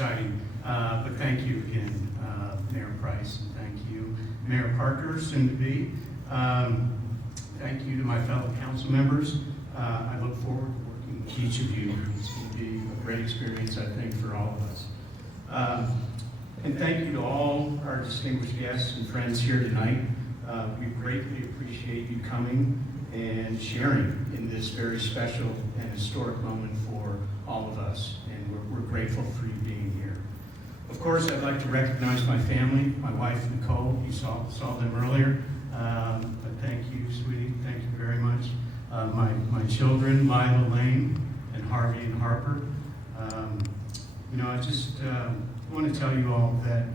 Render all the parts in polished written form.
exciting. But thank you again, Mayor Price, and thank you, Mayor Parker, soon to be. Thank you to my fellow council members. I look forward to working with each of you. It's going to be a great experience, I think, for all of us. And thank you to all our distinguished guests and friends here tonight. We greatly appreciate you coming and sharing in this very special and historic moment for all of us. And we're grateful for you being here. Of course, I'd like to recognize my family, my wife, Nicole. You saw them earlier. But thank you, sweetie. Thank you very much. My children, Lila, Lane, and Harvey and Harper. I just want to tell you all that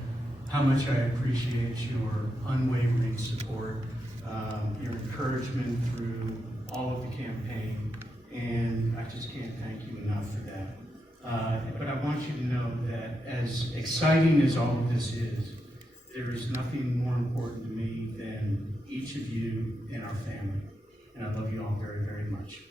how much I appreciate your unwavering support, your encouragement through all of the campaign, and I just can't thank you enough for that. But I want you to know that as exciting as all of this is, there is nothing more important to me than each of you and our family. And I love you all very, very much.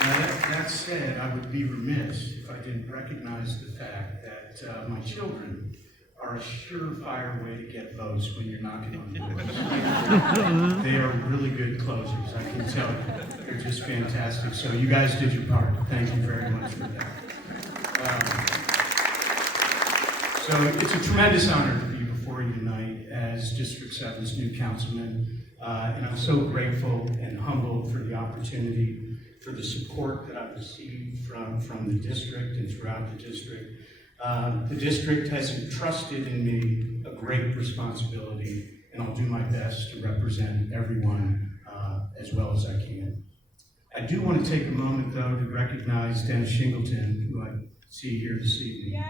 Now that said, I would be remiss if I didn't recognize the fact that my children are a surefire way to get votes when you're knocking on doors. They are really good closers, I can tell you. They're just fantastic. So you guys did your part. Thank you very much for that. So it's a tremendous honor to be before you tonight as District 7's new councilman. And I'm so grateful and humbled for the opportunity, for the support that I've received from the district and throughout the district. The district has entrusted in me a great responsibility, and I'll do my best to represent everyone as well as I can. I do want to take a moment, though, to recognize Dennis Shingleton, who I see here this evening.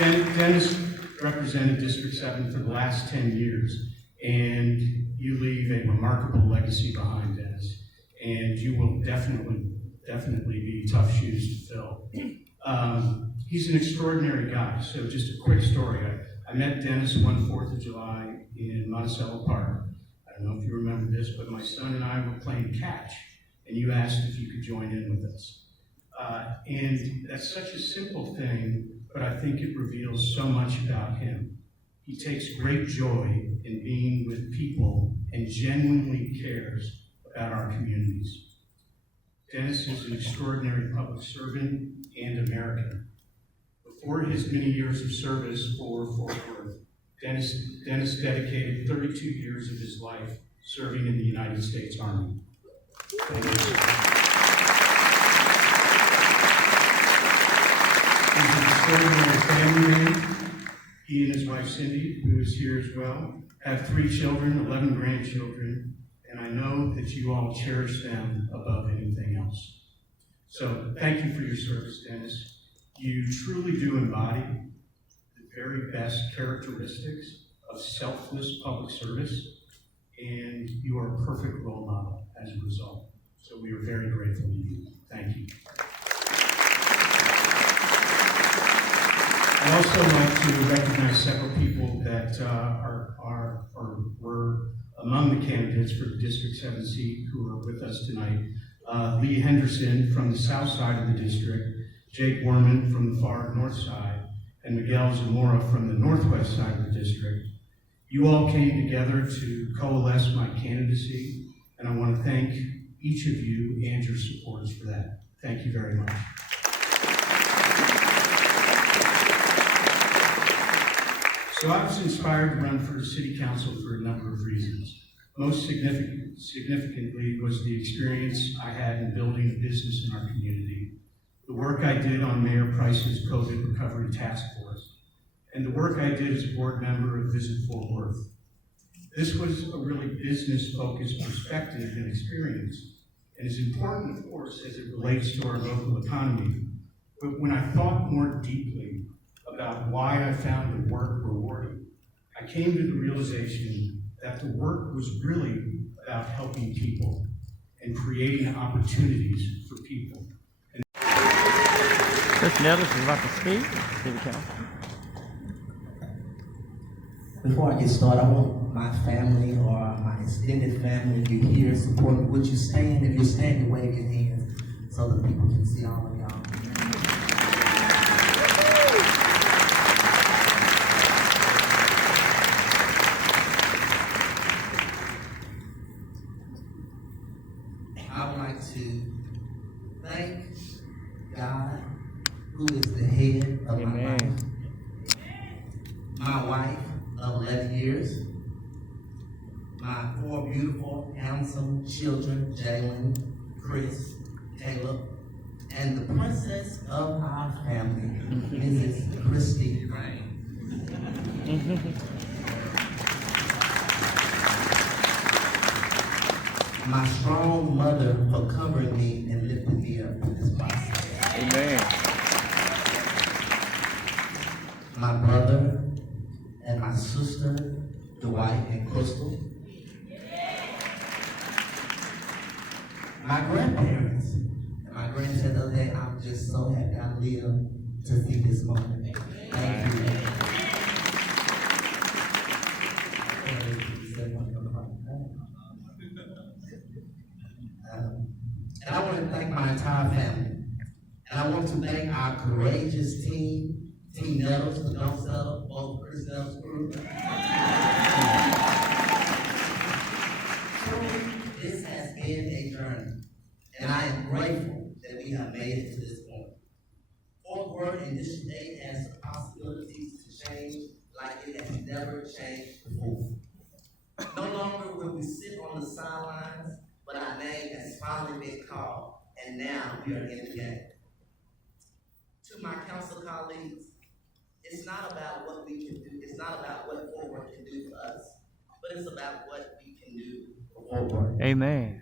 Yay, Dennis represented District 7 for the last 10 years, and you leave a remarkable legacy behind, Dennis, and you will definitely be tough shoes to fill. He's an extraordinary guy, so just a quick story. I met Dennis one 4th of July in Monticello Park. I don't know if you remember this, but my son and I were playing catch, and you asked if you could join in with us. And that's such a simple thing, but I think it reveals so much about him. He takes great joy in being with people and genuinely cares about our communities. Dennis is an extraordinary public servant and American. Before his many years of service for Fort Worth, Dennis dedicated 32 years of his life serving in the United States Army. Thank you. He's an extraordinary family man. He and his wife Cindy, who is here as well, have 3 children, 11 grandchildren, and I know that you all cherish them above anything else. So thank you for your service, Dennis. You truly do embody the very best characteristics of selfless public service, and you are a perfect role model as a result. So we are very grateful to you. Thank you. I'd also like to recognize several people that were among the candidates for the District 7 seat who are with us tonight. Lee Henderson from the south side of the district, Jake Worman from the far north side, and Miguel Zamora from the northwest side of the district. You all came together to coalesce my candidacy, and I want to thank each of you and your supporters for that. Thank you very much. So I was inspired to run for city council for a number of reasons. Most significantly was the experience I had in building a business in our community, the work I did on Mayor Price's COVID recovery task force, and the work I did as a board member of Visit Fort Worth. This was a really business-focused perspective and experience, and is important, of course, as it relates to our local economy. But when I thought more deeply about why I found the work rewarding, I came to the realization that the work was really about helping people and creating opportunities for people. Chris Nellis is about to speak. City Council. Before I get started, I want my family or my extended family, if you're here supporting, would you stand? If you're standing, wave your hands so that people can see all of y'all. I would like to thank God, who is the head of my life, my wife of 11 years, my 4 beautiful, handsome children, Jalen, Chris, Caleb, and the princess of our family, Mrs. Christy Rain. My strong mother for covering me and lifting me up in this process. Amen. My brother and my sister, Dwight and Crystal. My grandparents. And my granddad said the other day, I'm just so happy I live to see this moment. Thank you. And I want to thank my entire family. And I want to thank our courageous team Nettles, the Don't Settle, both Chris Nettles crew. Truly, this has been a journey. And I am grateful that we have made it to this point. Fort Worth in this state has the possibilities to change like it has never changed before. No longer will we sit on the sidelines, but our name has finally been called, and now we are in the game. To my council colleagues, it's not about what we can do, it's not about what Fort Worth can do for us, but it's about what we can do for Fort Worth. Amen.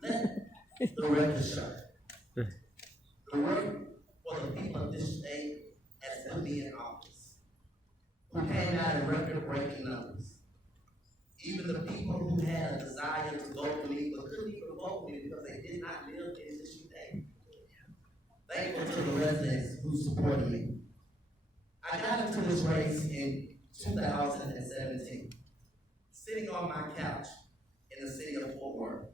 Let the record show. The work for the people of this state has put me in office, who came out in record-breaking numbers. Even the people who had a desire to vote for me but couldn't even vote for me because they did not live in this state. Thankful to the residents who supported me. I got into this race in 2017, sitting on my couch in the city of Fort Worth,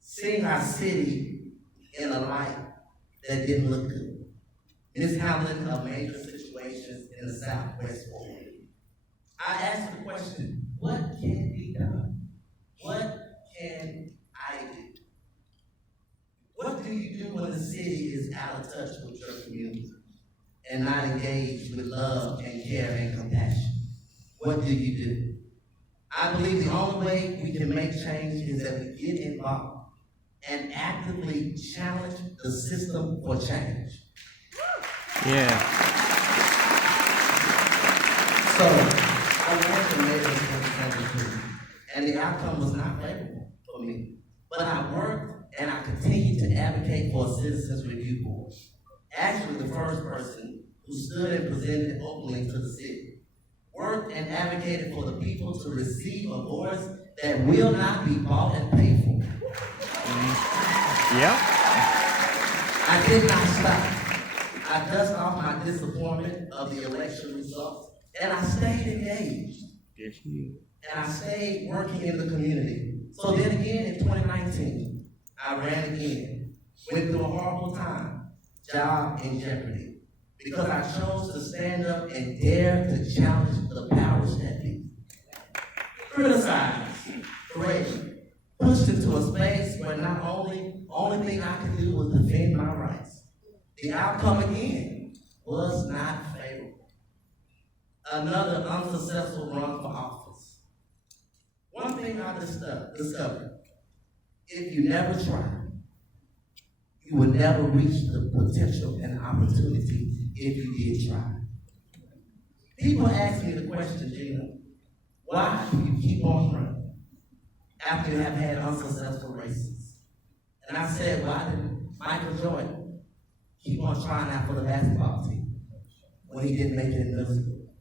seeing our city in a light that didn't look good, mishandling of major situations in the Southwest Fort Worth. I asked the question, what can be done? What can I do? What do you do when the city is out of touch with your community and not engaged with love and care and compassion? What do you do? I believe the only way we can make change is that we get involved and actively challenge the system for change. Yeah. So, I ran for mayor in 2022, and the outcome was not favorable for me. But I worked and I continued to advocate for a citizens review board. Actually, the first person who stood and presented openly to the city. Worked and advocated for the people to receive a voice that will not be bought and paid for. Yep. I did not stop. I dusted off my disappointment of the election results, and I stayed engaged. Yes, you. And I stayed working in the community. So then again in 2019, I ran again. Went through a horrible time, job in jeopardy, because I chose to stand up and dare to challenge the powers that be. Criticized, threatened, pushed into a space where not only thing I could do was defend my rights. The outcome again was not favorable. Another unsuccessful run for office. One thing I discovered, if you never try, you will never reach the potential and opportunity if you did try. People ask me the question, Gina, why do you keep on running after you have had unsuccessful races? And I said, why did Michael Jordan keep on trying out for the basketball team when he didn't make it in middle school?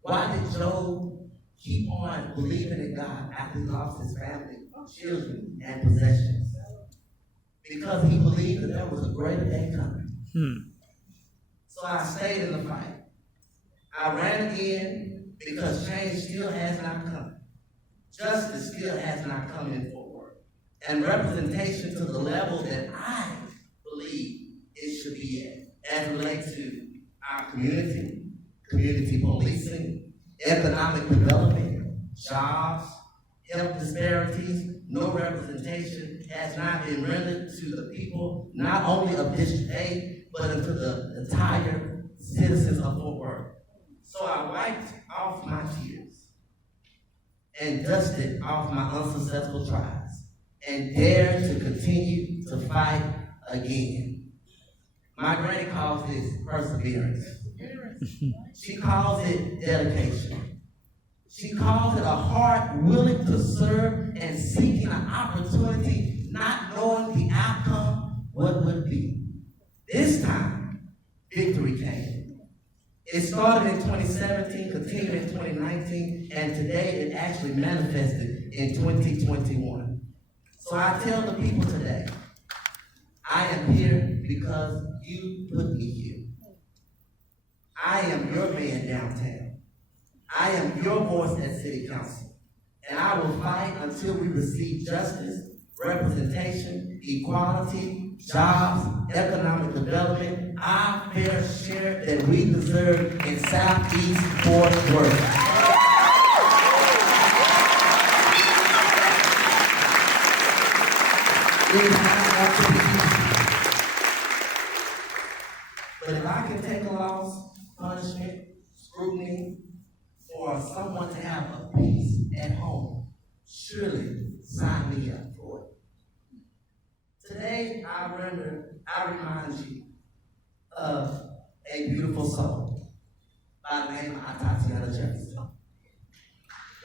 Why did Job keep on believing in God after he lost his family, children, and possessions? Because he believed that there was a greater day coming. So I stayed in the fight. I ran again because change still has not come. Justice still has not come in forward. And representation to the level that I believe it should be at, as it relates to our community, community policing, economic development, jobs, health disparities. No representation has not been rendered to the people, not only of District 8, but to the entire citizens of Fort Worth. So I wiped off my tears and dusted off my unsuccessful tries and dared to continue to fight again. My granny calls this perseverance. She calls it dedication. She calls it a heart willing to serve and seeking an opportunity, not knowing the outcome, what would be. This time, victory came. It started in 2017, continued in 2019, and today it actually manifested in 2021. So I tell the people today, I am here because you put me here. I am your man downtown. I am your voice at City Council. And I will fight until we receive justice, representation, equality, jobs, economic development, our fair share that we deserve in Southeast Fort Worth. It has got to be easy. But if I can take a loss, punishment, scrutiny, for someone to have a peace at home, surely sign me up for it. Today, I remind you of a beautiful soul by the name of Tatiana Jefferson,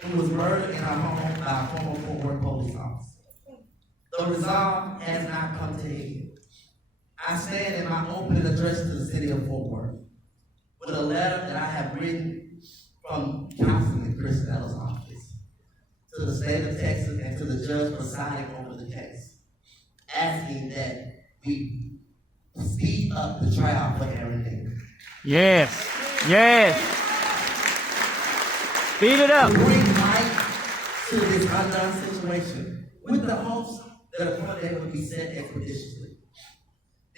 who was murdered in her home by a former Fort Worth police officer. The resolve has not come to end. I stand in my opening address to the city of Fort Worth with a letter that I have written from Councilman Chris Ella's office to the state of Texas and to the judge presiding over the case, asking that we speed up the trial for Aaron Davis. Yes. Yes. Speed it up. To bring light to this undone situation with the hopes that a court date will be set expeditiously.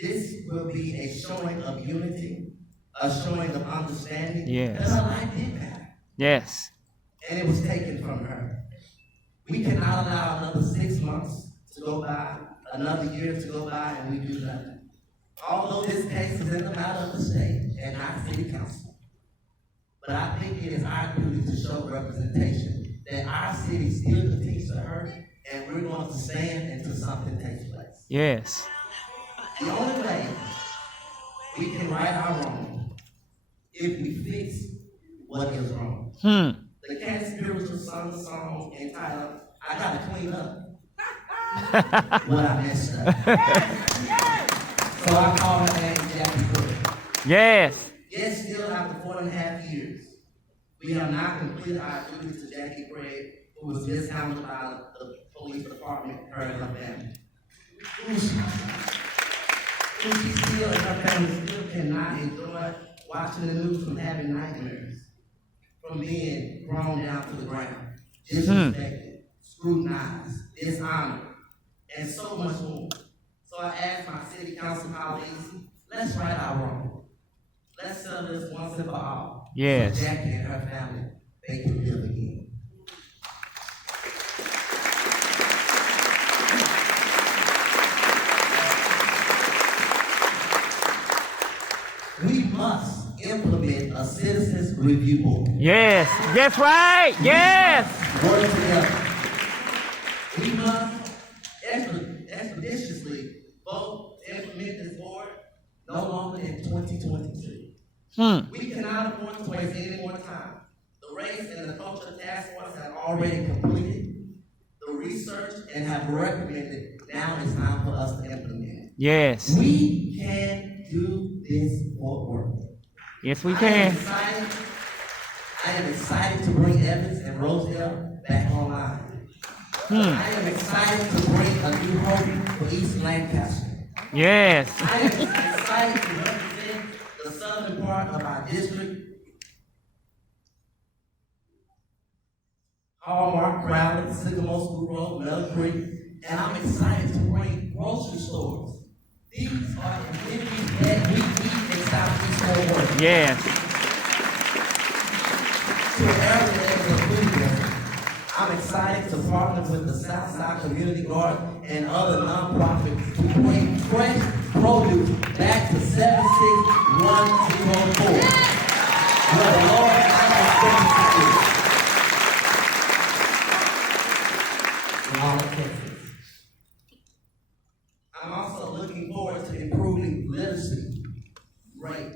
This will be a showing of unity, a showing of understanding Yes. that her life did matter. Yes. And it was taken from her. We cannot allow another 6 months to go by, another year to go by, and we do nothing. Although this case is in the matter of the state and not city council. But I think it is our duty to show representation that our city still continues to hurt, and we're going to stand until something takes place. Yes. The only way we can right our wrong if we fix what is wrong. The Cat Spiritual sung the song entitled, I Gotta Clean Up What I Messed Up. So I call her name Jackie Cook. Yes. Yet still after 4.5 years, we have not completed our duty to Jackie Craig, who was mishandled by the police department, her and her family. Who she still and her family still cannot enjoy watching the news from having nightmares, from being thrown down to the ground, disrespected, scrutinized, dishonored, and so much more. So I ask my city council colleagues, let's right our wrong. Let's settle this once and for all. Yes. So Jackie and her family, they can live again. We must implement a citizens review board. Yes. That's right. Yes. Work together. We must expeditiously vote to implement this board no longer than 2022. We cannot afford to waste any more time. The race and the culture task force have already completed the research and have recommended now it's time for us to implement. Yes. We can do this for work. Yes, we can. I am excited to bring Evans and Rosedale back online. I am excited to bring a new hope for East Lancaster. Yes. I am excited to represent the southern part of our district Hallmark, Crowley, Sycamore School Road, Mill Creek, and I'm excited to bring grocery stores. These are the communities that we need in Southeast Fort Worth. Yes. To area that is food. I'm excited to partner with the Southside Community Garden and other nonprofits to bring fresh produce back to 76104. Where the Lord has been in all of Texas. I'm also looking forward to improving literacy rate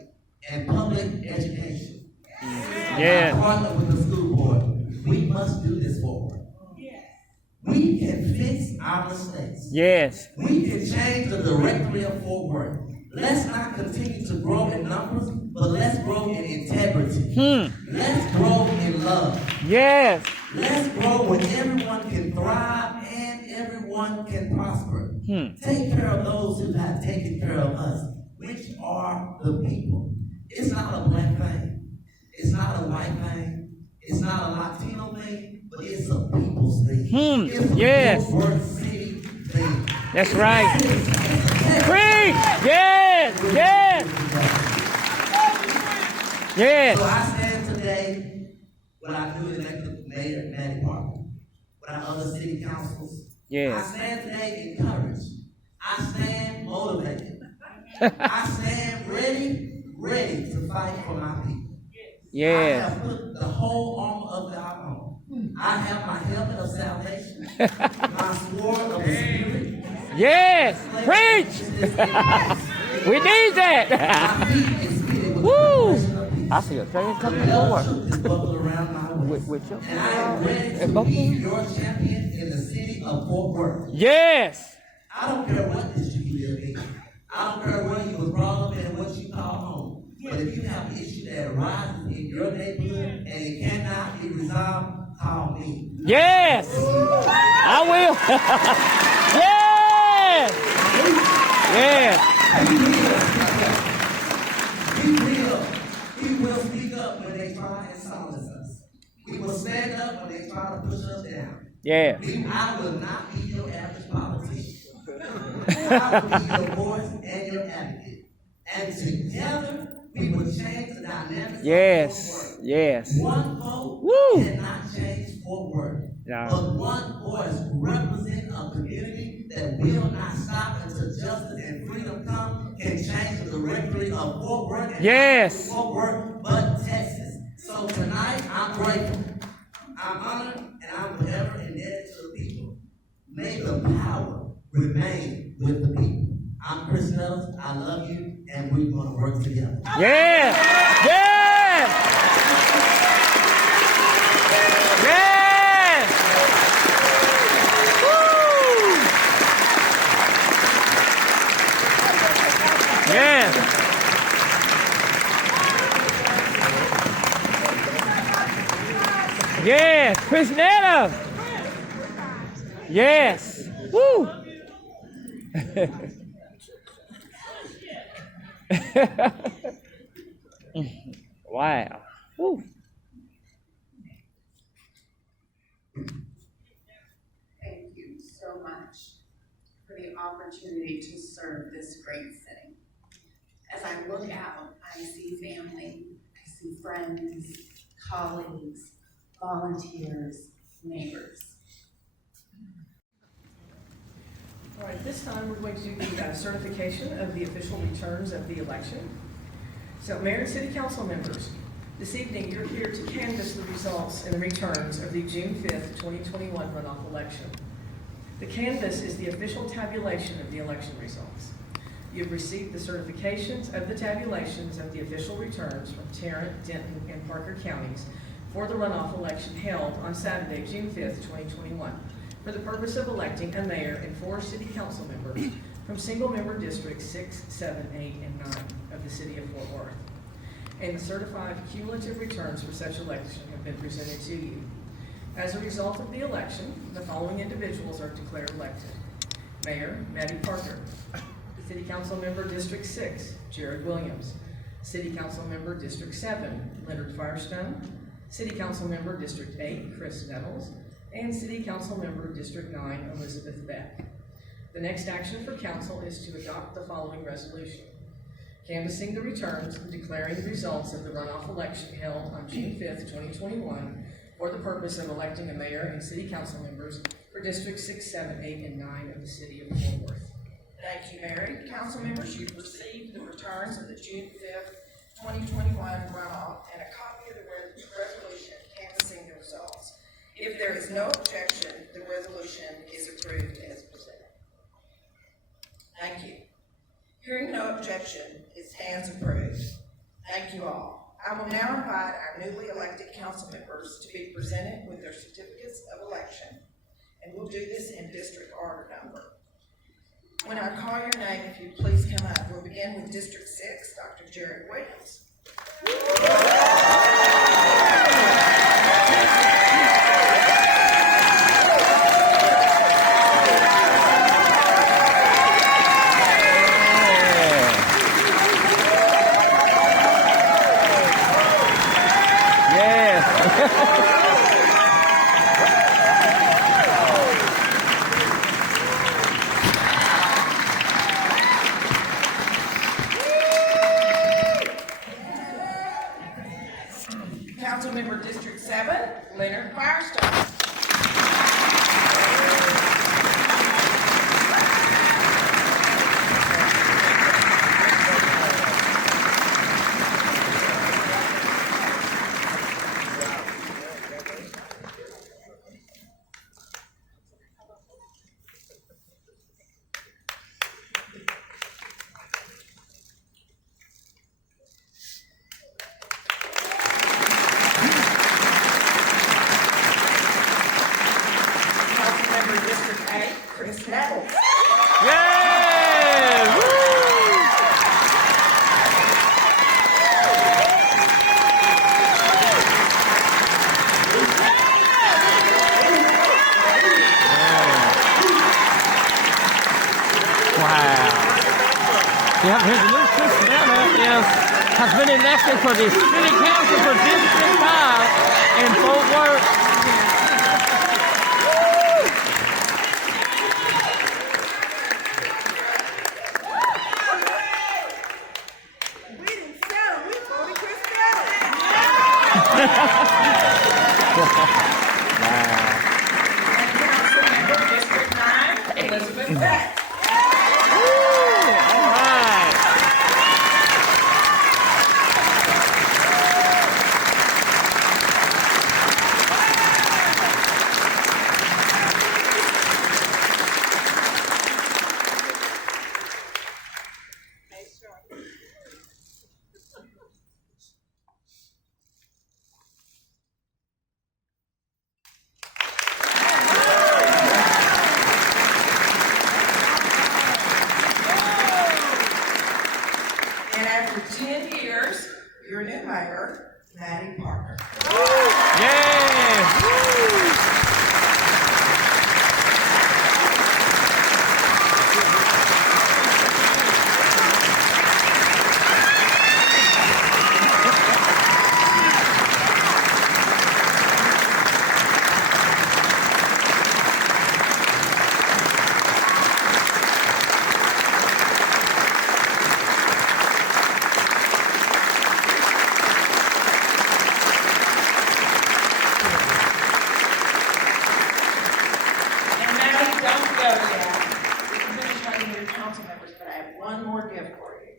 and public education. Yeah. Partner with the school board. We must do this forward. We can fix our mistakes. Yes. We can change the directory of Fort Worth. Let's not continue to grow in numbers, but let's grow in integrity. Let's grow in love. Yes. Let's grow when everyone can thrive and everyone can prosper. Take care of those who have taken care of us, which are the people. It's not a black thing. It's not a white thing. It's not a Latino thing, but it's a people's thing. It's a Yes. Fort Worth City thing. That's right. Preach. Yes. Yes. Yes. So I stand today, what I do is elected Mayor Maddie Parker, what our other city councils. Yes. I stand today encouraged. I stand motivated. I stand ready to fight for my people. Yes. I have put the whole armor of God on. I have my helmet of salvation, my sword of the Spirit. Yes. Preach. We need that. My feet is fitted with Woo. the preparation of peace. I see a train coming The forward. truth is bubbled around my waist. With your And I am ready to be your champion in the city of Fort Worth. Yes. I don't care what district you live in. I don't care where you was brought up and what you call home. But if you have an issue that arises in your neighborhood and it cannot be resolved, call me. Yes. I will. Yes. Yes. We will speak up when they try and silence us. We will stand up when they try to push us down. Yeah. I will not be your average politician. I will be your voice and your advocate. And together, we will change the dynamics Yes. of Fort Worth. Yes. One vote Woo. cannot change Fort Worth. No. But one voice represents a community that will not stop until justice and freedom come can change the directory of Fort Worth. And Yes. not Fort Worth, but Texas. So tonight, I'm grateful. I'm honored, and I'm forever indebted to the people. May the power remain with the people. I'm Chris Nellis. I love you, and we're going to work together. Yes. Yes. Yes. Woo. Yes. Yes. Chris Netta. Yes. Woo. Wow. Woo. Thank you so much for the opportunity to serve this great city. As I look out, I see family, I see friends, colleagues, volunteers, neighbors. All right, this time we're going to do the certification of the official returns of the election. So, Mayor and City Council members, this evening you're here to canvass the results and the returns of the June 5th, 2021 runoff election. The canvass is the official tabulation of the election results. You've received the certifications of the tabulations of the official returns from Tarrant, Denton, and Parker counties for the runoff election held on Saturday, June 5th, 2021, for the purpose of electing a mayor and 4 city council members from single-member districts 6, 7, 8, and 9 of the city of Fort Worth. And the certified cumulative returns for such election have been presented to you. As a result of the election, the following individuals are declared elected. Mayor Maddie Parker, City Council Member District 6, Jared Williams, City Council Member District 7, Leonard Firestone, City Council Member District 8, Chris Nettles, and City Council Member District 9, Elizabeth Beck. The next action for council is to adopt the following resolution: canvassing the returns and declaring the results of the runoff election held on June 5th, 2021 for the purpose of electing a mayor and city council members for Districts 6, 7, 8, and 9 of the city of Fort Worth. Thank you, Mary. Council members, you've received the returns of the June 5th, 2021 runoff and a copy of the resolution canvassing the results. If there is no objection, the resolution is approved as presented. Thank you. Hearing no objection, it stands approved. Thank you all. I will now invite our newly elected council members to be presented with their certificates of election, and we'll do this in district order number. When I call your name, if you please come up. We'll begin with District 6, Dr. Jared Williams. Councilmember District 7, Leonard Firestone. District 8, Chris Nettles. Yeah! Woo! Wow. Yeah, here's a new Chris Nettles has been elected for the City Council for District 5 in Fort Worth. Councilmember District 9, Elizabeth Beck. And after 10 years, your new mayor, Maddie Parker. Yeah! And Maddie, don't go yet. You can finish writing your council members, but I have one more gift for you.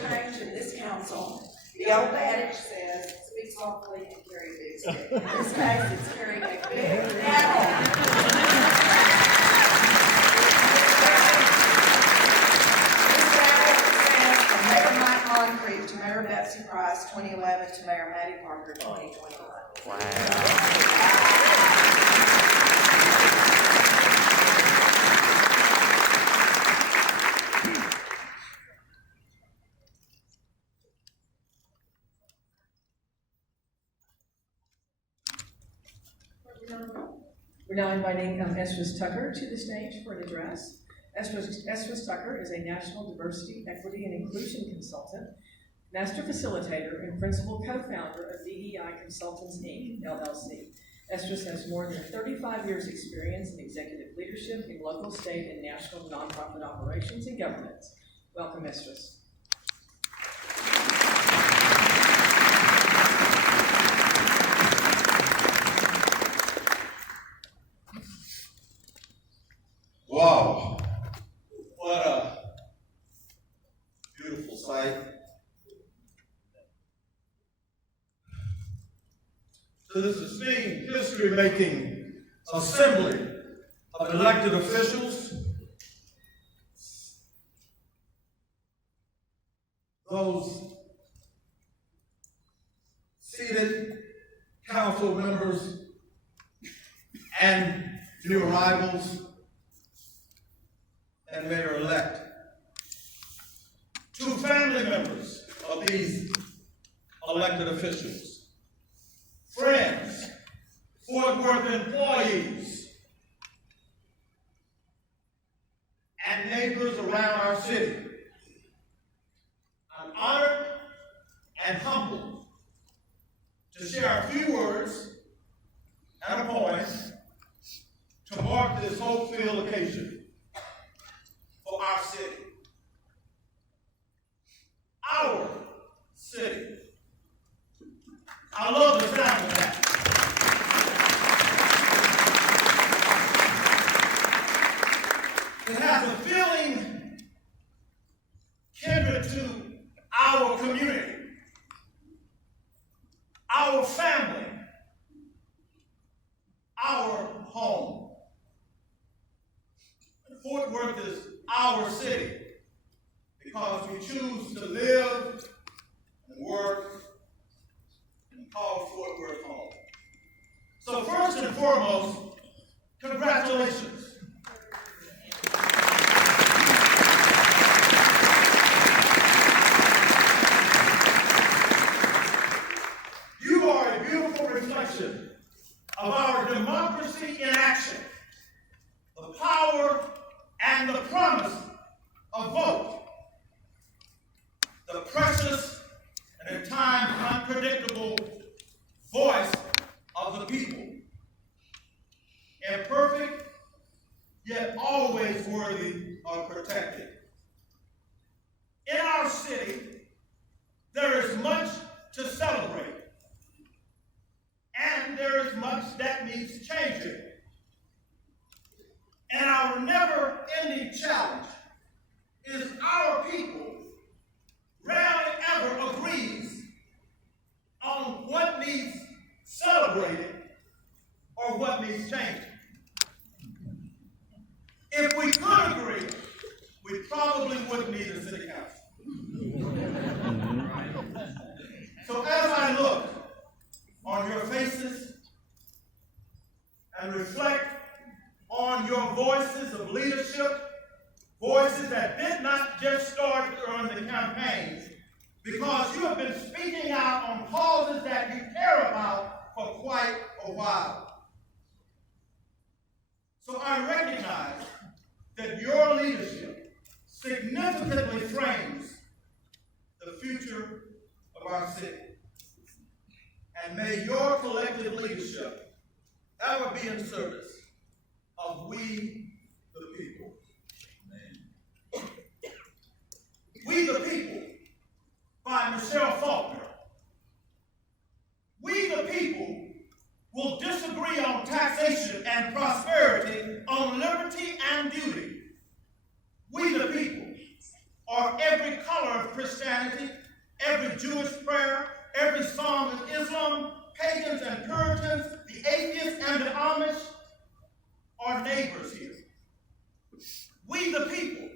Change in this council. The old adage says, speak softly and carry a big stick. In this case, it's carrying a big gavel. This gavel stands from Mayor Mike Moncrief to Mayor Betsy Price, 2011, to Mayor Maddie Parker, 2021. We're now inviting Esdras Tucker to the stage for an address. Esdras Tucker is a national diversity, equity, and inclusion consultant, master facilitator, and principal co-founder of DEI Consultants, Inc., LLC. Esdras has more than 35 years' experience in executive leadership in local, state, and national nonprofit operations and governance. Welcome, Esdras. Wow, what a beautiful sight. To this esteemed history-making assembly of elected officials, those seated council members and new arrivals, and mayor-elect, to family members of these elected officials, friends, Fort Worth employees, and neighbors around our city. I'm honored and humbled to share a few words and a poem to mark this hope-filled occasion for our city. Our city. I love the sound of that. It has a feeling kindred to our community, our family, our home. Fort Worth is our city because we choose to live and work and call Fort Worth home. So first and foremost, congratulations. You are a beautiful reflection of our democracy in action, the power and the promise of vote, the precious and at times unpredictable voice of the people, imperfect yet always worthy of protecting. In our city, there is much to celebrate, and there is much that needs changing. And our never-ending challenge is our people rarely ever agrees on what needs celebrated or what needs changing. If we could agree, we probably wouldn't need a city council. So as I look on your faces and reflect on your voices of leadership, voices that did not just start during the campaign, because you have been speaking out on causes that you care about for quite a while. So I recognize that your leadership significantly frames the future of our city. And may your collective leadership ever be in service of we the people. Amen. We the People by Michelle Faulkner. We the people will disagree on taxation and prosperity, on liberty and duty. We the people are every color of Christianity, every Jewish prayer, every psalm in Islam, pagans and Puritans, the atheists and the Amish are neighbors here. We the people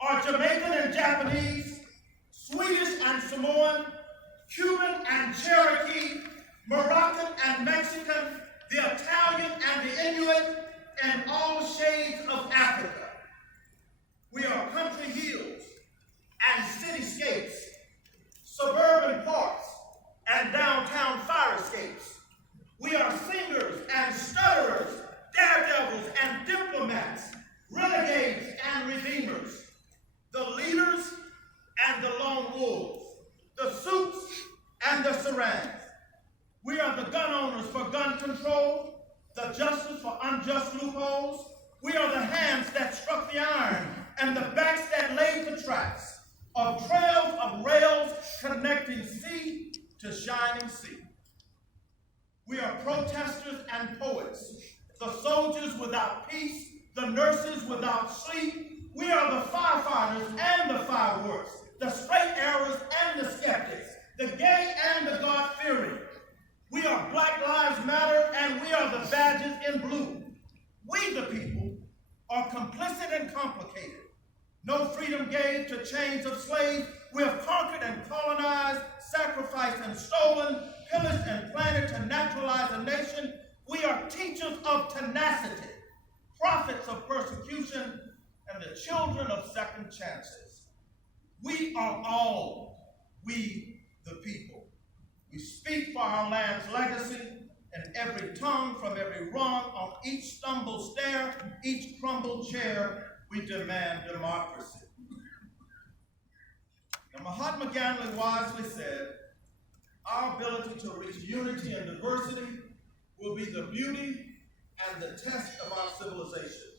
are Jamaican and Japanese, Swedish and Samoan, Cuban and Cherokee, Moroccan and Mexican, the Italian and the Inuit, and all shades of Africa. We are country hills and cityscapes, suburban parks and downtown firescapes. We are singers and unjust loopholes. We are the hands that struck the iron and the backs that laid the tracks of trails of rails connecting sea to shining sea. We are protesters and poets, the soldiers without peace, the nurses without sleep. We are the firefighters and the fireworks, the straight arrows and the skeptics, the gay and the God-fearing. We are Black Lives Matter, and we are the badges in blue. We, the people, are complicit and complicated. No freedom gave to chains of slaves. We have conquered and colonized, sacrificed and stolen, pillaged and planted to naturalize a nation. We are teachers of tenacity, prophets of persecution, and the children of second chances. We are all we, the people. We speak for our land's legacy, and every tongue from every rung on each stumbled stair, each crumbled chair, we demand democracy. Now, Mahatma Gandhi wisely said, our ability to reach unity and diversity will be the beauty and the test of our civilization.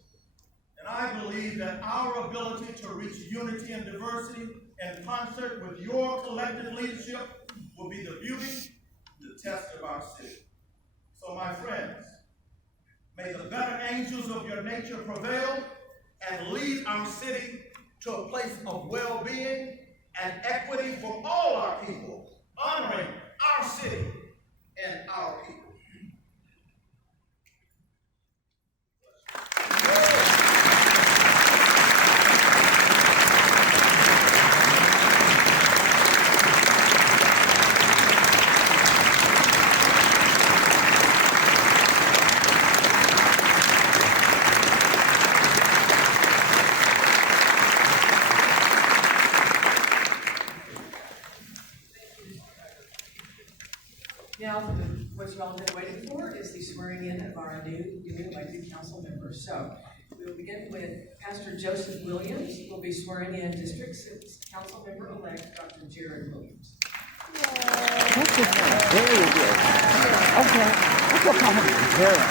And I believe that our ability to reach unity and diversity in concert with your collective leadership will be the beauty and the test of our city. So, my friends, may the better angels of your nature prevail and lead our city to a place of well-being and equity for all our people, honoring our city and our people. Now, what you all have been waiting for is the swearing in of our new elected council members. So we will begin with Pastor Joseph Williams, who will be swearing in District 6 Council Member-elect Dr. Jared Williams. Very good. Okay. Let's go call him Jared.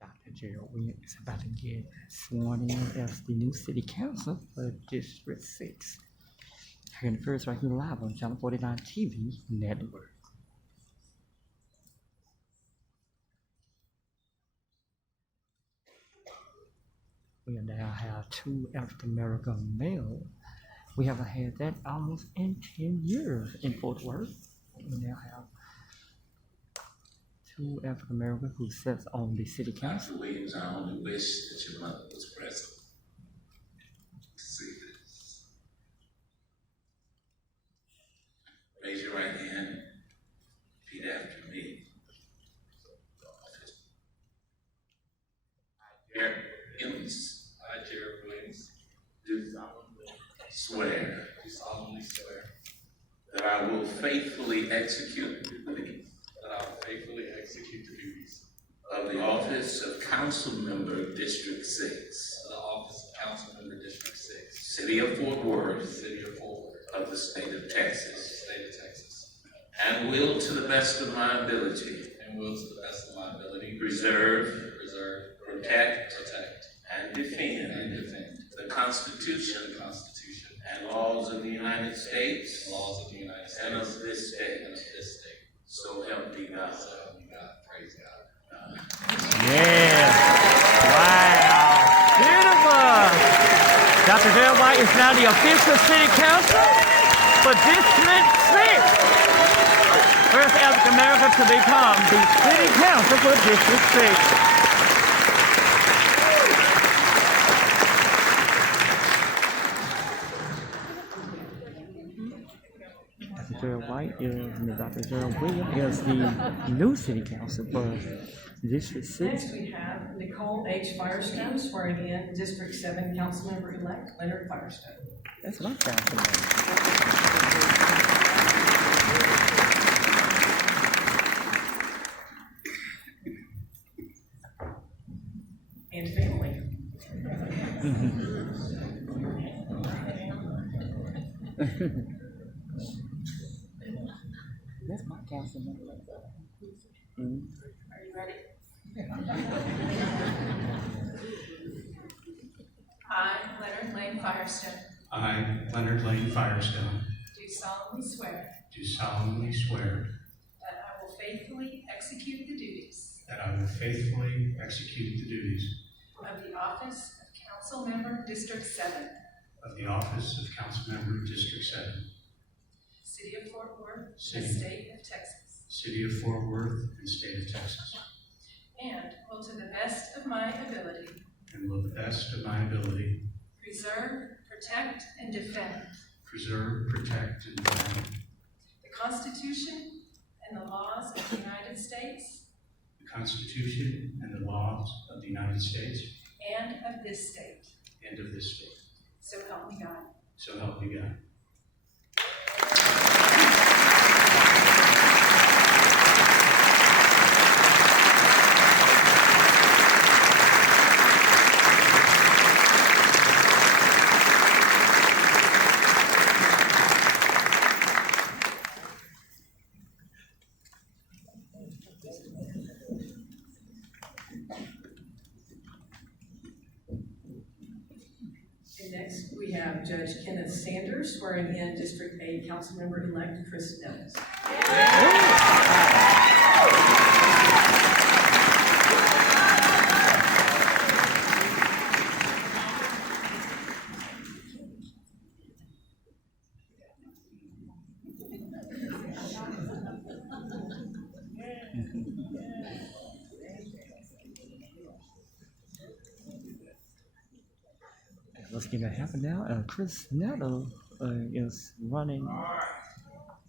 Dr. Gerald Williams is about to get sworn in as the new city council for District 6. Hearing first right here live on Channel 49 TV Network. We now have 2 African American males. We haven't had that almost in 10 years in Fort Worth. We now have 2 African Americans who sits on the city council. Dr. Williams, I only wish that your mother was present to see this. Raise your right hand, repeat after me. I, Jared Williams. I, Jared Williams, Do solemnly swear that I will faithfully execute the duties that I will faithfully execute the duties of the office of Council Member District 6, of the office of Council Member District 6, City of Fort Worth, City of Fort Worth, of the State of of the Texas, State of Texas, and will to the best of my ability and will to the best of my ability preserve, protect, and defend the Constitution the Constitution and laws of the United States and laws of the United States and of this state. and of this state. So help me God. So help me God. Praise God. Yeah. Wow. Beautiful. Dr. Gerald White is now the official city council for District 6. First African American to become the city council for District 6. Dr. Gerald White Dr. Gerald Williams is the new city council for District 6. Next, we have Nicole H. Firestone swearing in District 7 Council Member-elect Leonard Firestone. That's my council. And family. That's my council member. Are you ready? I, Leonard Lane Firestone, I, Leonard Lane Firestone, do solemnly swear do solemnly swear that I will faithfully execute the duties that I will faithfully execute the duties of the office of Council Member District 7, of the office of Council Member District 7, City of Fort Worth, City. State of Texas, City of Fort Worth, and State of Texas, and will to the best of my ability and will to the best of my ability preserve, protect, and defend preserve, protect, and defend the Constitution and the laws of the United States the Constitution and the laws of the United States and of this state. and of this state. So help me God. So help me God. And next, we have Judge Kenneth Sanders swearing in District 8 Councilmember-elect Chris Nettles. What's gonna happen now? Chris Nettle is running.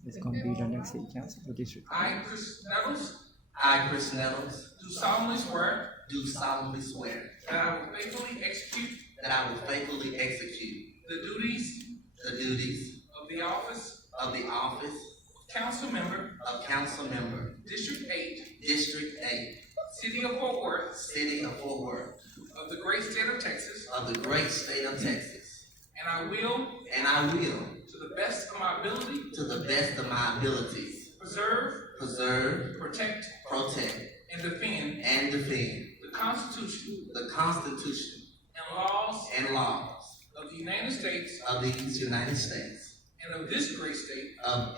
It's gonna be the next city council for District. I, Chris Nettles, I, Chris Nettles, do solemnly swear do solemnly swear that I will faithfully execute that I will faithfully execute the duties the duties of the office of the office of Council Member, of Council Member, District 8, District 8, City of Fort Worth, City of Fort Worth, of the great state of Texas, of the great state of Texas, and I will, and I will, to the best of my ability, to the best of my abilities, preserve, preserve, protect, protect, and defend and defend the Constitution the Constitution and laws and laws of the United States of these United States, and of this great state.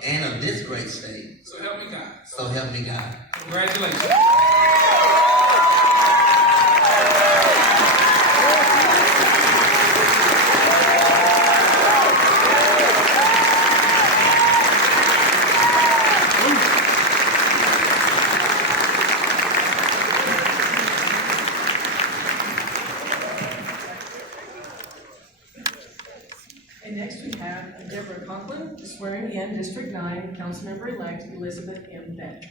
and of this great state. So help me God. So help me God. Congratulations. And next, we have Deborah Conklin swearing in District 9 Councilmember-elect Elizabeth M. Beck.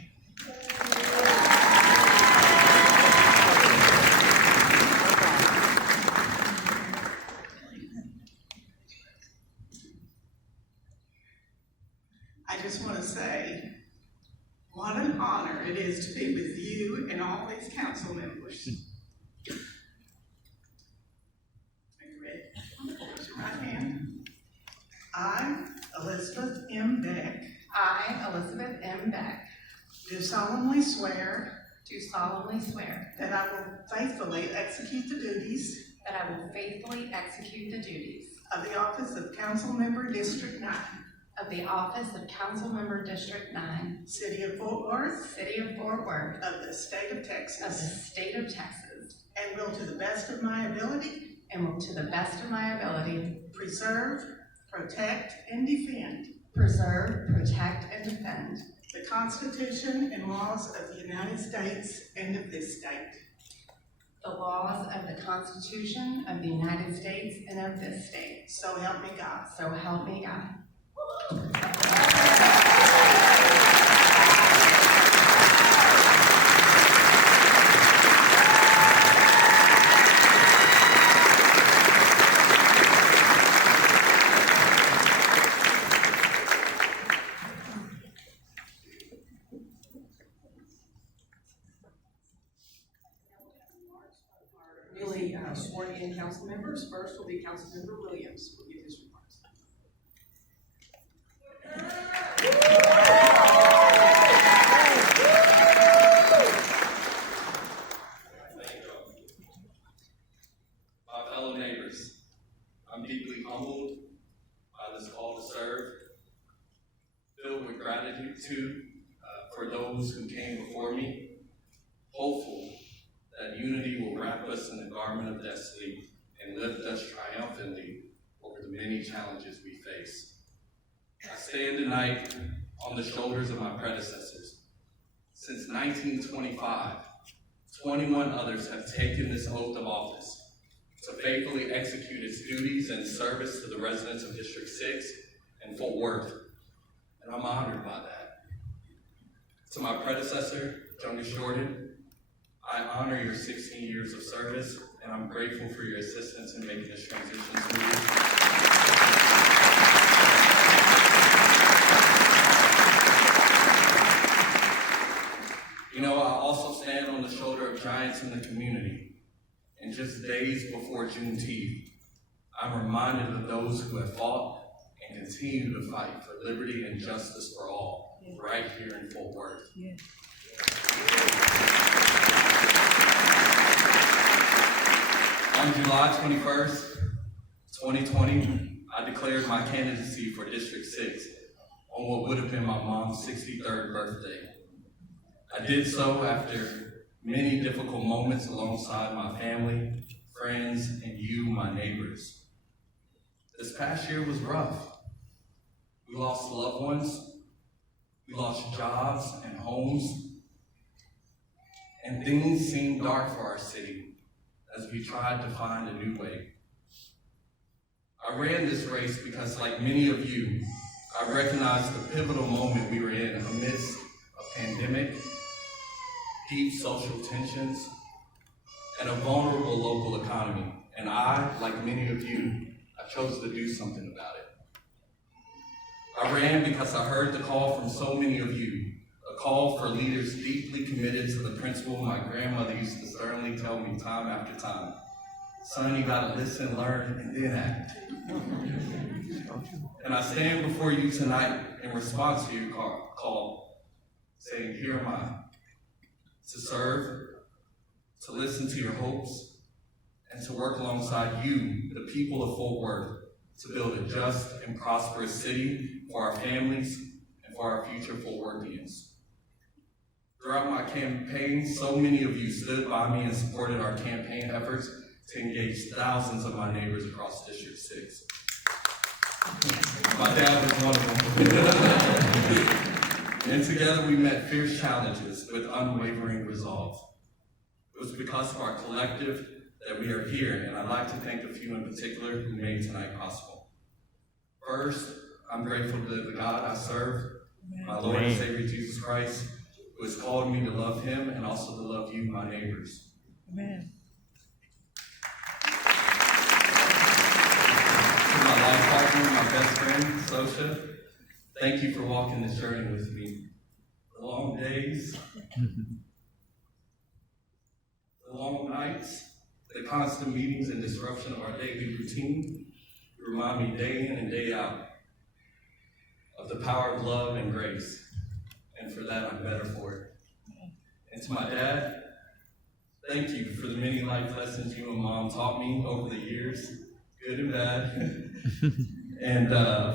I just want to say, what an honor it is to be with you and all these council members. Are you ready? Raise your right hand. I, Elizabeth M. Beck, I, Elizabeth M. Beck, do solemnly swear do solemnly swear that I will faithfully execute the duties that I will faithfully execute the duties of the office of Council Member District 9, of the office of Council Member District 9, City of Fort Worth, City of Fort Worth, of the state of of the Texas, state of Texas, and will to the best of my ability and will to the best of my ability preserve, protect, and defend preserve, protect, and defend the Constitution and laws of the United States and of this state. the laws of the Constitution of the United States and of this state. So help me God. So help me God. Newly sworn in council members. First will be Councilmember Williams. Will give his remarks. gratitude for those who came before me, hopeful that unity will wrap us in the garment of destiny and lift us triumphantly over the many challenges we face. I stand tonight on the shoulders of my predecessors. Since 1925, 21 others have taken this oath of office to faithfully execute its duties and service to the residents of District 6 and Fort Worth, and I'm honored by that. To my predecessor, Jonas Jordan, I honor your 16 years of service, and I'm grateful for your assistance in making this transition smooth. You know, I also stand on the shoulder of giants in the community. And just days before Juneteenth, I'm reminded of those who have fought and continue to fight for liberty and justice for all, right here in Fort Worth. Yeah. On July 21st, 2020, I declared my candidacy for District 6 on what would have been my mom's 63rd birthday. I did so after many difficult moments alongside my family, friends, and you, my neighbors. This past year was rough. We lost loved ones, we lost jobs and homes, and things seemed dark for our city as we tried to find a new way. I ran this race because, like many of you, I recognized the pivotal moment we were in amidst a pandemic, deep social tensions, and a vulnerable local economy. And I, like many of you, I chose to do something about it. I ran because I heard the call from so many of you, a call for leaders deeply committed to the principle my grandmother used to sternly tell me time after time. Son, you gotta listen, learn, and then act. And I stand before you tonight in response to your call, saying, here am I, to serve, to listen to your hopes, and to work alongside you, the people of Fort Worth, to build a just and prosperous city for our families and for our future Fort Worthians. Throughout my campaign, so many of you stood by me and supported our campaign efforts to engage thousands of my neighbors across District 6. My dad was one of them. And together we met fierce challenges with unwavering resolve. It was because of our collective that we are here, and I'd like to thank a few in particular who made tonight possible. First, I'm grateful to the God I serve, my Lord and Savior Jesus Christ, who has called me to love him and also to love you, my neighbors. Amen. To my life partner, my best friend, Sosha, thank you for walking this journey with me. The long days, the long nights, the constant meetings and disruption of our daily routine remind me day in and day out of the power of love and grace. And for that, I'm better for it. And to my dad, thank you for the many life lessons you and Mom taught me over the years, good and bad, and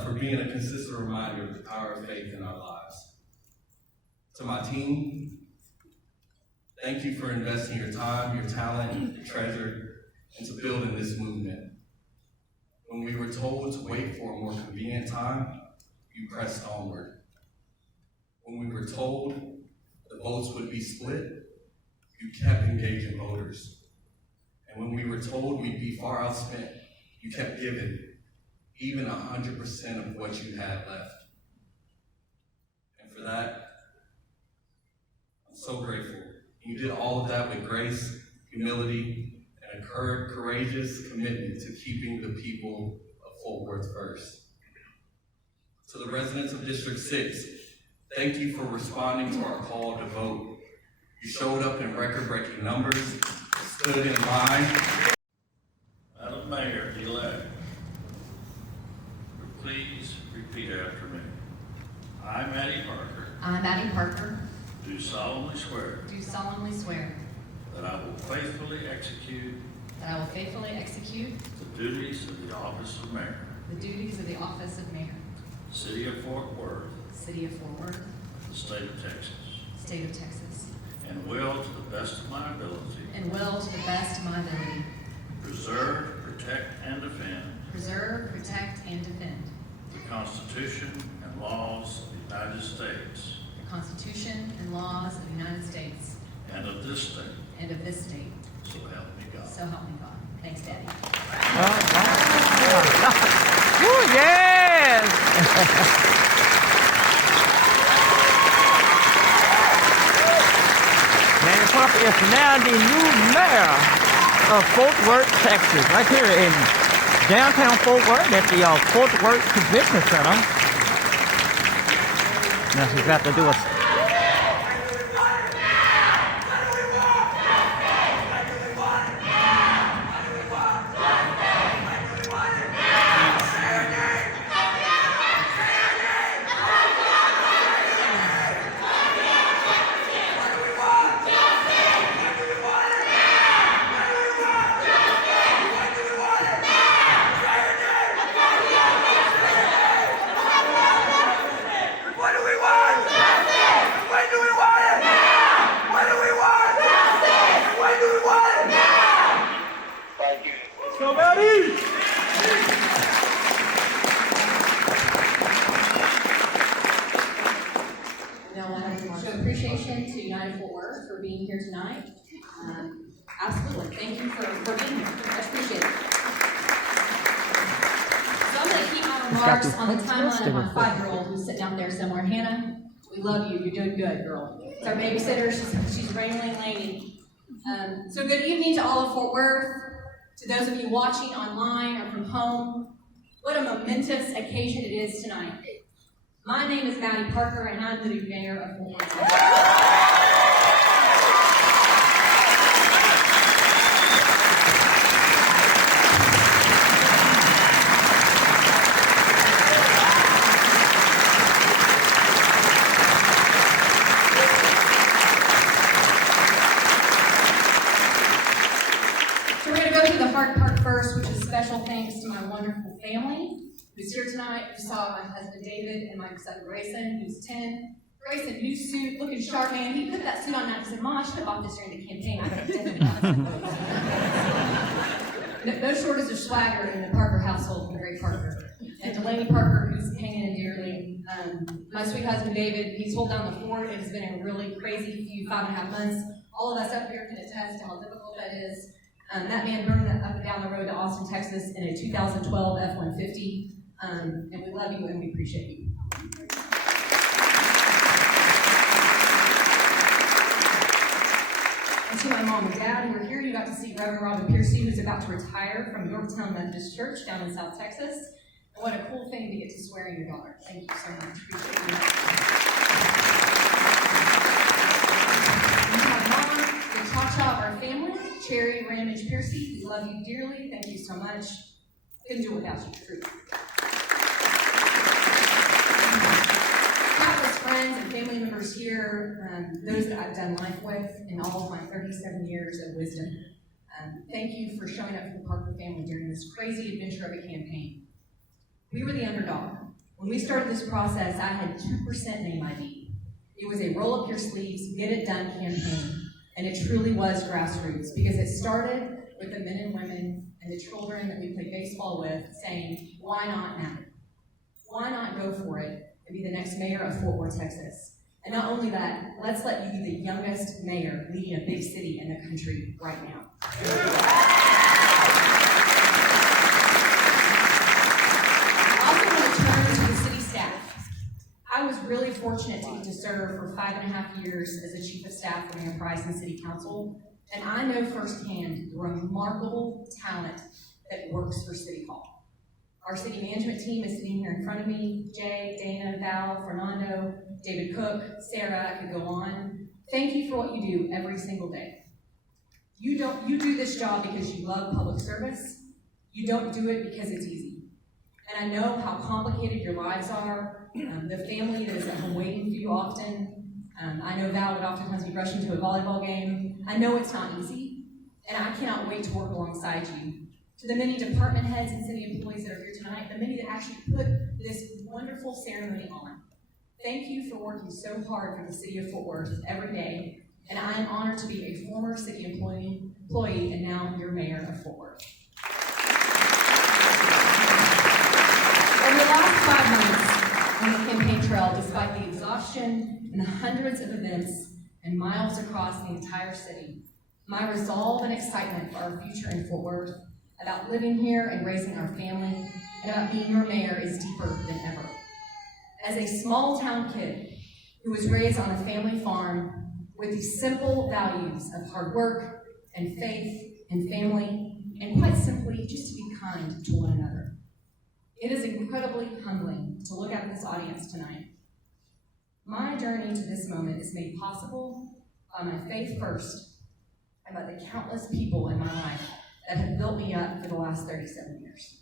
for being a consistent reminder of the power of faith in our lives. To my team, thank you for investing your time, your talent, your treasure into building this movement. When we were told to wait for a more convenient time, you pressed onward. When we were told the votes would be split, you kept engaging voters. And when we were told we'd be far outspent, you kept giving, even 100% of what you had left. And for that, I'm so grateful. You did all of that with grace, humility, and a courageous commitment to keeping the people of Fort Worth first. To the residents of District 6, thank you for responding to our call to vote. You showed up in record-breaking numbers, stood in line. Madam Mayor-elect, please repeat after me. I, Maddie Parker, I, Maddie Parker, do solemnly swear do solemnly swear that I will faithfully execute that I will faithfully execute the duties of the office of mayor, the duties of the office of mayor, City of Fort Worth, City of Fort Worth, State of Texas, State of Texas, and will, to the best of my ability, and will, to the best of my ability, preserve, protect, and defend preserve, protect, and defend the Constitution and laws of the United States the Constitution and laws of the United States and of this state, and of this state. so help me God. So help me God. Thanks, Daddy. Woo, yes! Manny Parker is now the new mayor of Fort Worth, Texas, right here in downtown Fort Worth at the Fort Worth Convention Center. Now she's got to do a Now, I want to show appreciation to United Fort Worth for being here tonight. Absolutely. Thank you for being here. I appreciate it. So I'm going to keep my remarks on the timeline of my 5-year-old who's sitting out there somewhere. Hannah, we love you. You're doing good, girl. It's our babysitter. She's a Rainling lady. So good evening to all of Fort Worth, to those of you watching online or from home. What a momentous occasion it is tonight. My name is Maddie Parker, and I'm the new mayor of Fort Worth, Texas. So we're going to go through the hard part first, which is special thanks to my wonderful family who's here tonight. You saw my husband David and my son Grayson, who's 10. Grayson, new suit, looking sharp, man. He put that suit on and said, Mom, I should have bought this during the campaign. I could have done no shortage of swagger in the Parker household from Ray Parker. And Delaney Parker, who's hanging in dearly. My sweet husband David, he's held down the fort. It has been a really crazy few 5.5 months. All of us up here can attest to how difficult that is. That man burned up and down the road to Austin, Texas in a 2012 F-150. And we love you and we appreciate you. And to my mom and dad who are here, you got to see Reverend Robin Piercy, who's about to retire from Yorktown Methodist Church down in South Texas. And what a cool thing to get to swear in your daughter. Thank you so much. Appreciate you. And to my mom, the cha-cha of our family, Cherry Ramage Piercy, we love you dearly. Thank you so much. Couldn't do it without you, truly. Countless friends and family members here, those that I've done life with in all of my 37 years of wisdom. Thank you for showing up for the Parker family during this crazy adventure of a campaign. We were the underdog. When we started this process, I had 2% name ID. It was a roll up your sleeves, get it done campaign. And it truly was grassroots because it started with the men and women and the children that we played baseball with saying, why not now? Why not go for it and be the next mayor of Fort Worth, Texas? And not only that, let's let you be the youngest mayor leading a big city in the country right now. I also want to turn to the city staff. I was really fortunate to get to serve for 5.5 years as the chief of staff for Mayor Price and City Council, and I know firsthand the remarkable talent that works for City Hall. Our city management team is sitting here in front of me. Jay, Dana, Val, Fernando, David Cook, Sarah, I could go on. Thank you for what you do every single day. You do this job because you love public service. You don't do it because it's easy. And I know how complicated your lives are. The family that is at home waiting for you often. I know Val would oftentimes be rushing to a volleyball game. I know it's not easy, and I cannot wait to work alongside you. To the many department heads and city employees that are here tonight, the many that actually put this wonderful ceremony on. Thank you for working so hard for the city of Fort Worth every day, and I am honored to be a former city employee and now your mayor of Fort Worth. Over the last 5 months on the campaign trail, despite the exhaustion and the hundreds of events and miles across the entire city, my resolve and excitement for our future in Fort Worth, about living here and raising our family, and about being your mayor is deeper than ever. As a small town kid who was raised on a family farm with the simple values of hard work and faith and family, and quite simply just to be kind to one another, it is incredibly humbling to look at this audience tonight. My journey to this moment is made possible by my faith first and by the countless people in my life that have built me up for the last 37 years.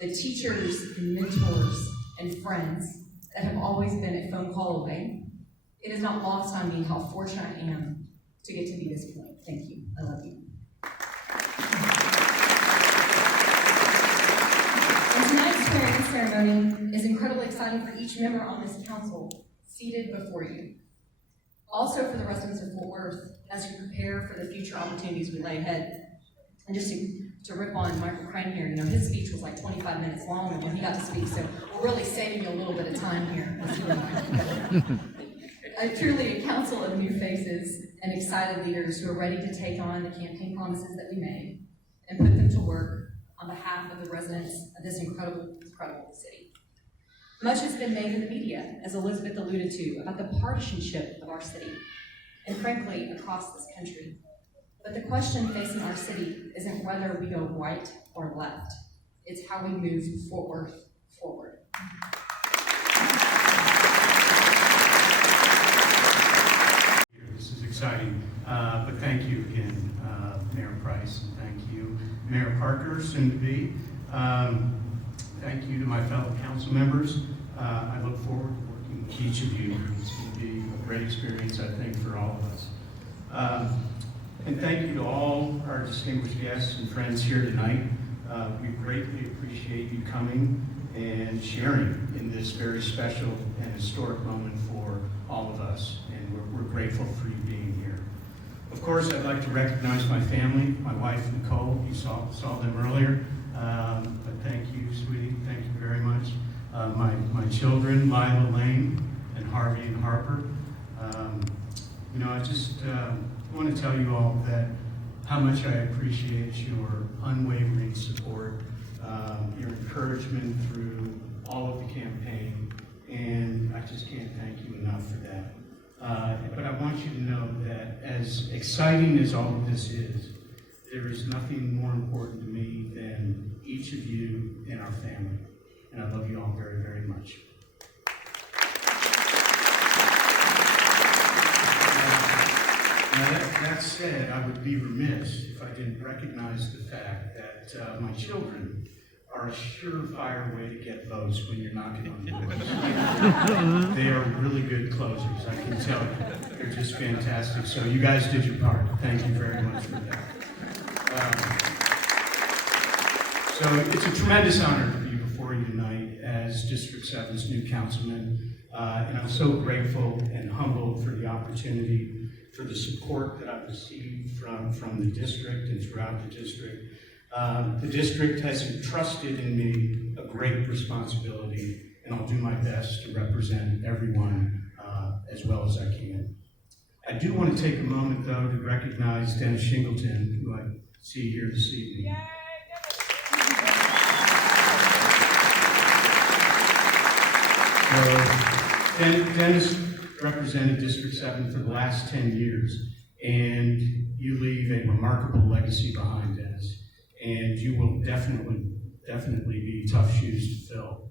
The teachers and mentors and friends that have always been a phone call away. It is not lost on me how fortunate I am to get to be this point. Thank you. I love you. And tonight's swearing ceremony is incredibly exciting for each member on this council seated before you. Also for the residents of Fort Worth, as you prepare for the future opportunities we lay ahead. And just to rip on Michael Crane here, his speech was like 25 minutes long when he got to speak, so we're really saving you a little bit of time here. Truly a council of new faces and excited leaders who are ready to take on the campaign promises that we made and put them to work on behalf of the residents of this incredible city. Much has been made in the media, as Elizabeth alluded to, about the partisanship of our city, and frankly, across this country. But the question facing our city isn't whether we go right or left. It's how we move Fort Worth forward. This is exciting, but thank you again, Mayor Price, and thank you, Mayor Parker, soon to be. Thank you to my fellow council members. I look forward to working with each of you. It's going to be a great experience, I think, for all of us. And thank you to all our distinguished guests and friends here tonight. We greatly appreciate you coming and sharing in this very special and historic moment for all of us. And we're grateful for you being here. Of course, I'd like to recognize my family, my wife, Nicole. You saw them earlier. But thank you, sweetie. Thank you very much. My children, Lila, Lane, and Harvey and Harper. I just want to tell you all that how much I appreciate your unwavering support, your encouragement through all of the campaign, and I just can't thank you enough for that. But I want you to know that as exciting as all of this is, there is nothing more important to me than each of you and our family, and I love you all very, very much. Now, that said, I would be remiss if I didn't recognize the fact that my children are a surefire way to get votes when you're knocking on doors. They are really good closers, I can tell you. They're just fantastic. So you guys did your part. Thank you very much for that. So it's a tremendous honor to be before you tonight as District 7's new councilman. And I'm so grateful and humbled for the opportunity, for the support that I've received from the district and throughout the district. The district has entrusted in me a great responsibility, and I'll do my best to represent everyone as well as I can. I do want to take a moment, though, to recognize Dennis Shingleton, who I see here this evening. Yay, Dennis represented District 7 for the last 10 years, and you leave a remarkable legacy behind, Dennis, and you will definitely be tough shoes to fill.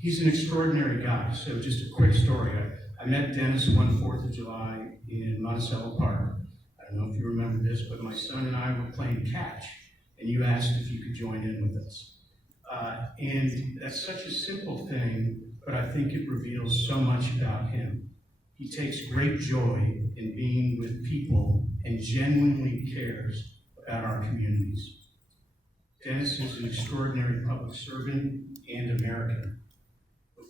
He's an extraordinary guy, so just a quick story. I met Dennis one 4th of July in Monticello Park. I don't know if you remember this, but my son and I were playing catch, and you asked if you could join in with us. And that's such a simple thing, but I think it reveals so much about him. He takes great joy in being with people and genuinely cares about our communities. Dennis is an extraordinary public servant and American.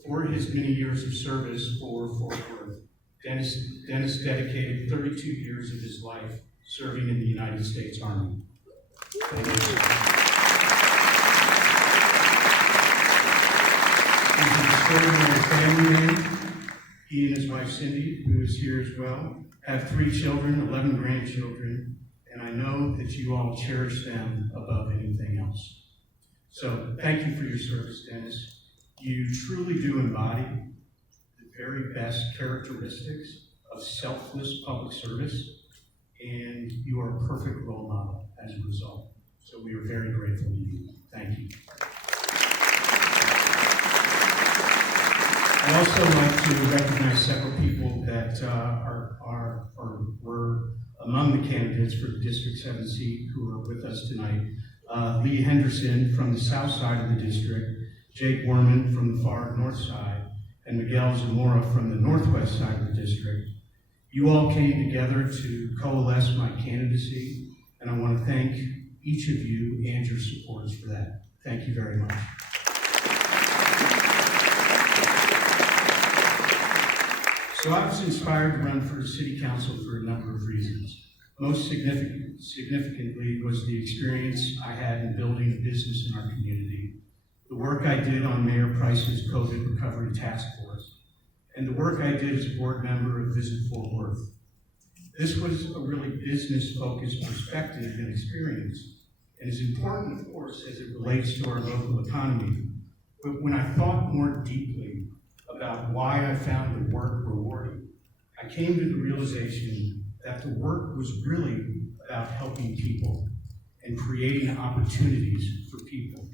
For his many years of service for Fort Worth, Dennis dedicated 32 years of his life serving in the United States Army. Thank you. He's an extraordinary family man. He and his wife Cindy, who is here as well, have 3 children, 11 grandchildren, and I know that you all cherish them above anything else. So thank you for your service, Dennis. You truly do embody the very best characteristics of selfless public service, and you are a perfect role model as a result. So we are very grateful to you. Thank you. I'd also like to recognize several people that were among the candidates for the District 7 seat who are with us tonight. Lee Henderson from the south side of the district, Jake Worman from the far north side, and Miguel Zamora from the northwest side of the district. You all came together to coalesce my candidacy, and I want to thank each of you and your supporters for that. Thank you very much. So I was inspired to run for city council for a number of reasons. Most significantly was the experience I had in building a business in our community, the work I did on Mayor Price's COVID Recovery Task Force, and the work I did as a board member of Visit Fort Worth. This was a really business-focused perspective and experience, and is important, of course, as it relates to our local economy. But when I thought more deeply about why I found the work rewarding, I came to the realization that the work was really about helping people and creating opportunities for people.